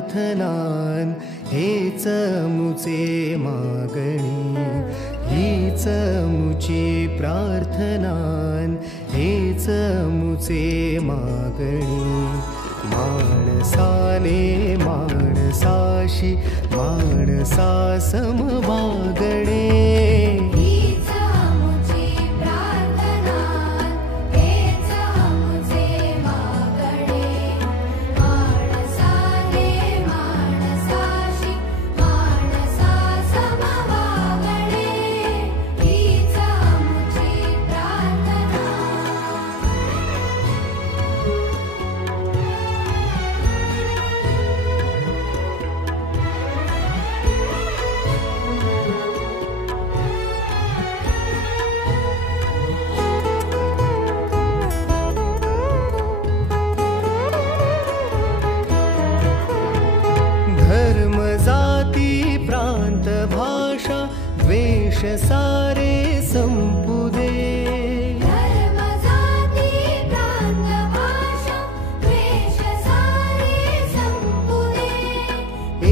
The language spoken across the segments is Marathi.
प्रार्थनान हेच मुचे मागणी, हीच मुची प्रार्थनान हेच मुचे मागणी. माणसाने माणसाशी माणसा समवागणे, धर्म जाती प्रांत भाषा द्वेष सारे संपू दे. धर्म जाती प्रांत भाषा द्वेष सारे संपू दे.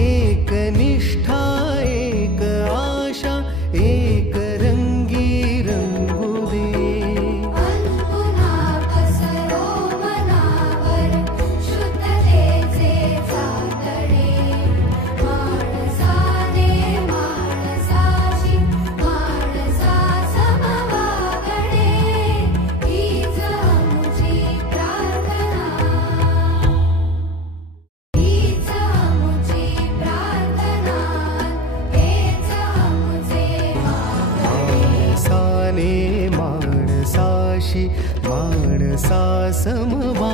एक निष्ठा एक आशा एक रंगी रंगू दे. पुन्हा पसरो मनावर शुद्धतेचे चांदणे. माणसाने माणसाशी माणसा समवागणे, हीच मुची प्रार्थना, हीच मुची प्रार्थना, हेच मुचे माणसाने माणसाशी माणसा समवा